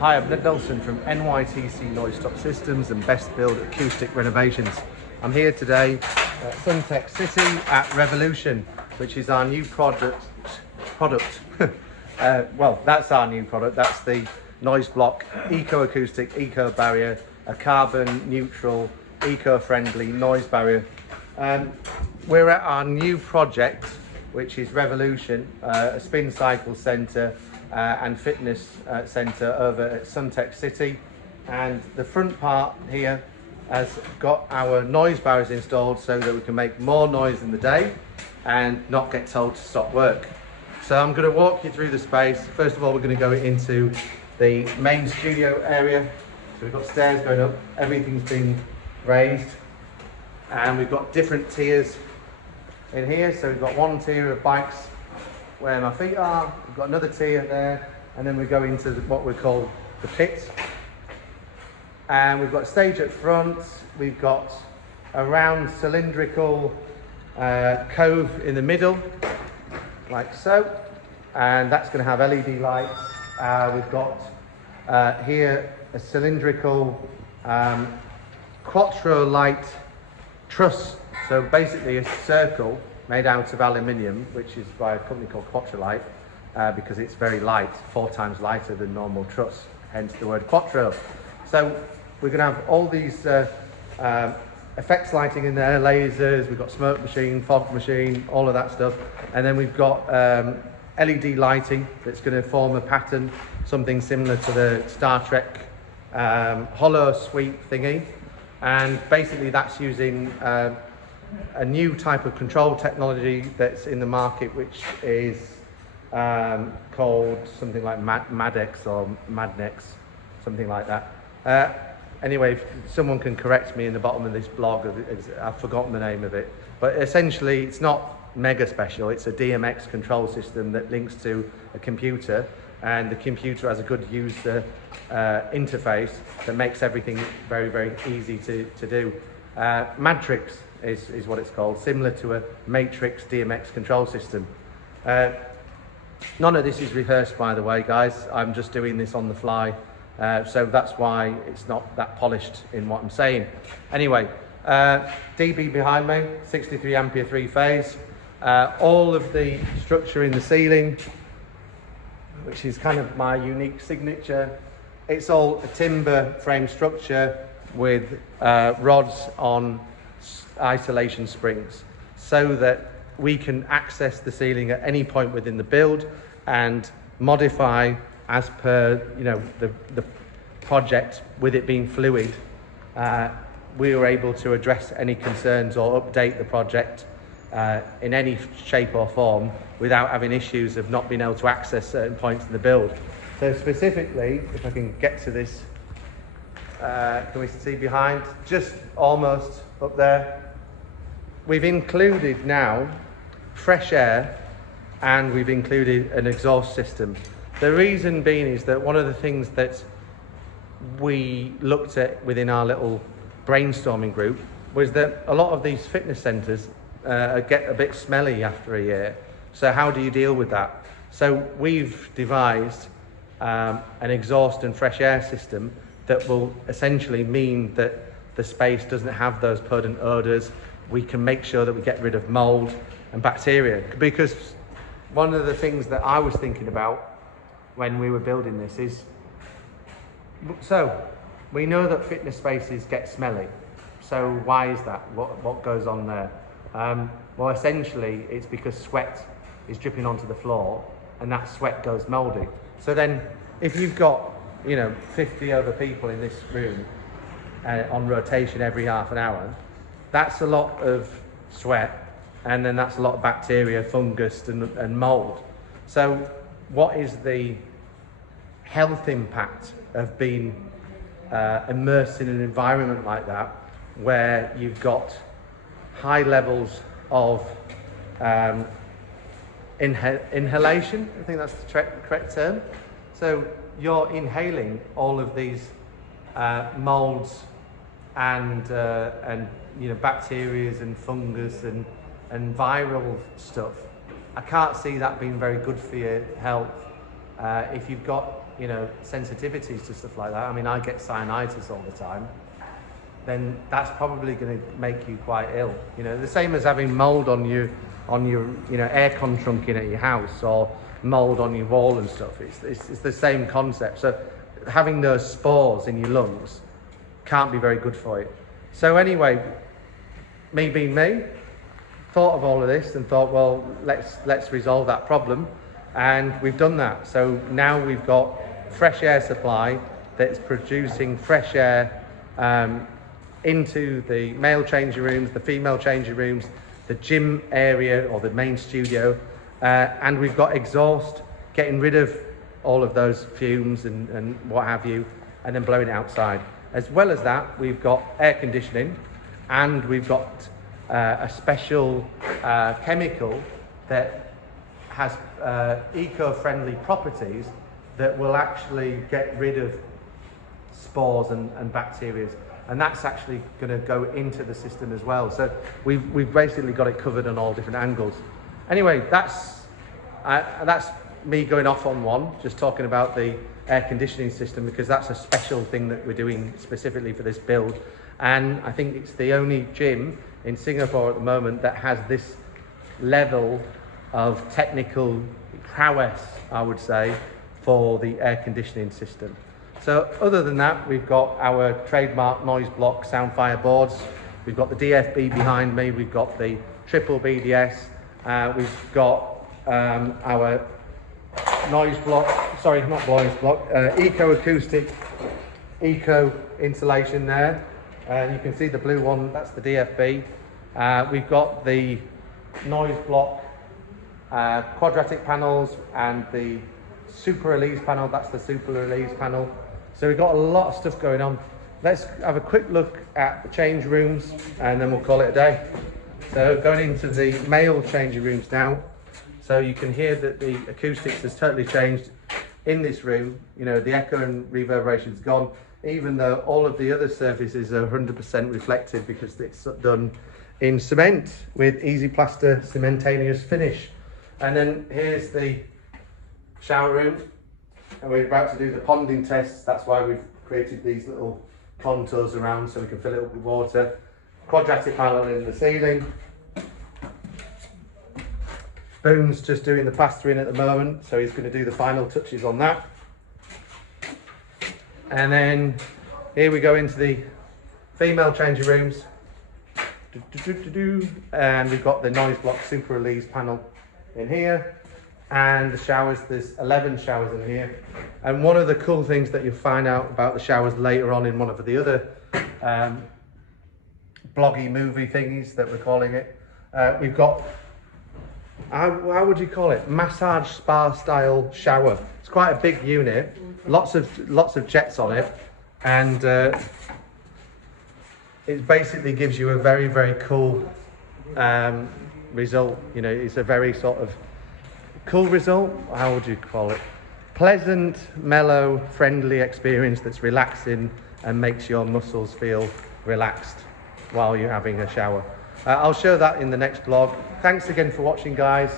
Hi, I'm Ned Nelson from NYTC Noise Stop Systems and Best Build Acoustic Renovations. I'm here today at Suntec City at Renovation, which is our new product. Well, that's our new product. That's the noise block, eco-acoustic, eco-barrier, a carbon neutral, eco-friendly noise barrier. We're at our new project, which is Renovation, a spin cycle centre and fitness centre over at Suntec City. And the front part here has got our noise barriers installed so that we can make more noise in the day and not get told to stop work. So I'm going to walk you through the space. First of all, we're going to go into the main studio area. So we've got stairs going up, everything's been raised, and we've got different tiers in here. So we've got one tier of bikes where my feet are, we've got another tier there, and then we go into what we call the pit. And we've got a stage at front, we've got a round cylindrical cove in the middle, like so, and that's going to have LED lights. We've got here a cylindrical quattro light truss, so basically a circle made out of aluminium, which is by a company called Quattro Light, because it's very light, 4 times lighter than normal truss, hence the word quattro. So we're going to have all these effects lighting in there, lasers, we've got smoke machine, fog machine, all of that stuff. And then we've got LED lighting that's going to form a pattern, something similar to the Star Trek hollow sweep thingy. And basically that's using a new type of control technology that's in the market, which is called something like Madx or Madnex, something like that. Anyway, if someone can correct me in the bottom of this blog, I've forgotten the name of it. But essentially, it's not mega special. It's a DMX control system that links to a computer, and the computer has a good user interface that makes everything very, very easy to do. Matrix is what it's called, similar to a Matrix DMX control system. None of this is rehearsed, by the way, guys. I'm just doing this on the fly. So that's why it's not that polished in what I'm saying. Anyway, DB behind me, 63 ampere 3-phase. All of the structure in the ceiling, which is kind of my unique signature, it's all a timber frame structure with rods on isolation springs, so that we can access the ceiling at any point within the build and modify as per, you know, the project. With it being fluid, we were able to address any concerns or update the project in any shape or form without having issues of not being able to access certain points in the build. So specifically, if I can get to this, can we see behind, just almost up there, we've included now fresh air, and we've included an exhaust system. The reason being is that one of the things that we looked at within our little brainstorming group was that a lot of these fitness centres get a bit smelly after a year. So how do you deal with that? So we've devised an exhaust and fresh air system that will essentially mean that the space doesn't have those pungent odours. We can make sure that we get rid of mould and bacteria, because one of the things that I was thinking about when we were building this is, so we know that fitness spaces get smelly. So why is that? What goes on there? Well, essentially it's because sweat is dripping onto the floor, and that sweat goes mouldy. So then if you've got, you know, 50 other people in this room on rotation every half an hour, that's a lot of sweat, and then that's a lot of bacteria, fungus and mould. So what is the health impact of being immersed in an environment like that, where you've got high levels of inhalation? I think that's the correct term. So you're inhaling all of these moulds and you know, bacteria and fungus and viral stuff. I can't see that being very good for your health. If you've got you know, sensitivities to stuff like that, I mean, I get sinusitis all the time, then that's probably going to make you quite ill. You know, the same as having mold on your you know, aircon trunking at your house, or mold on your wall and stuff. It's the same concept. So having those spores in your lungs can't be very good for you. So anyway, me being me, thought of all of this and thought, well, let's resolve that problem, and we've done that. So now we've got fresh air supply that's producing fresh air into the male changing rooms, the female changing rooms, the gym area or the main studio, and we've got exhaust getting rid of all of those fumes and what have you, and then blowing it outside. As well as that, we've got air conditioning, and we've got a special chemical that has eco-friendly properties that will actually get rid of spores and bacteria, and that's actually going to go into the system as well. So we've basically got it covered on all different angles. Anyway, that's me going off on one, just talking about the air conditioning system, because that's a special thing that we're doing specifically for this build, and I think it's the only gym in Singapore at the moment that has this level of technical prowess, I would say, for the air conditioning system. So other than that, we've got our trademark noise block Soundfire boards, we've got the DFB behind me, we've got the triple BDS, we've got our noise block, sorry, not noise block, Eco Acoustic, Eco insulation there. You can see the blue one, that's the DFB. We've got the noise block quadratic panels and the super release panel, that's the super release panel. So we've got a lot of stuff going on. Let's have a quick look at the change rooms and then we'll call it a day. So going into the male changing rooms now. So you can hear that the acoustics has totally changed in this room. You know, the echo and reverberation's gone, even though all of the other surfaces are 100% reflected because it's done in cement with easy plaster cementanious finish. And then here's the shower room, and we're about to do the ponding tests. That's why we've created these little contours around so we can fill it up with water. Quadratic panel in the ceiling. Boone's just doing the plastering at the moment, so he's going to do the final touches on that. And then here we go into the female changing rooms. And we've got the noise block super release panel in here, and the showers. There's 11 showers in here. And one of the cool things that you'll find out about the showers later on in one of the other bloggy movie thingies that we're calling it, we've got, how would you call it, massage spa style shower. It's quite a big unit, lots of jets on it, and it basically gives you a very, very cool result. You know, it's a very sort of cool result. How would you call it? Pleasant, mellow, friendly experience that's relaxing and makes your muscles feel relaxed while you're having a shower. I'll show that in the next vlog. Thanks again for watching, guys.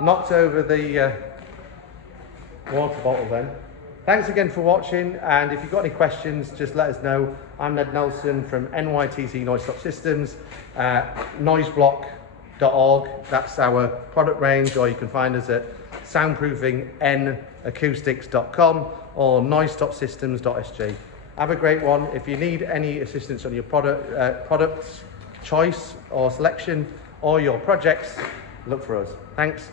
Knocked over the water bottle then. Thanks again for watching, and if you've got any questions, just let us know. I'm Ned Nelson from NYTC Noise Stop Systems, noiseblock.org, that's our product range, or you can find us at soundproofingacoustics.com or noisestopsystems.sg. Have a great one. If you need any assistance on your products choice or selection or your projects, look for us. Thanks.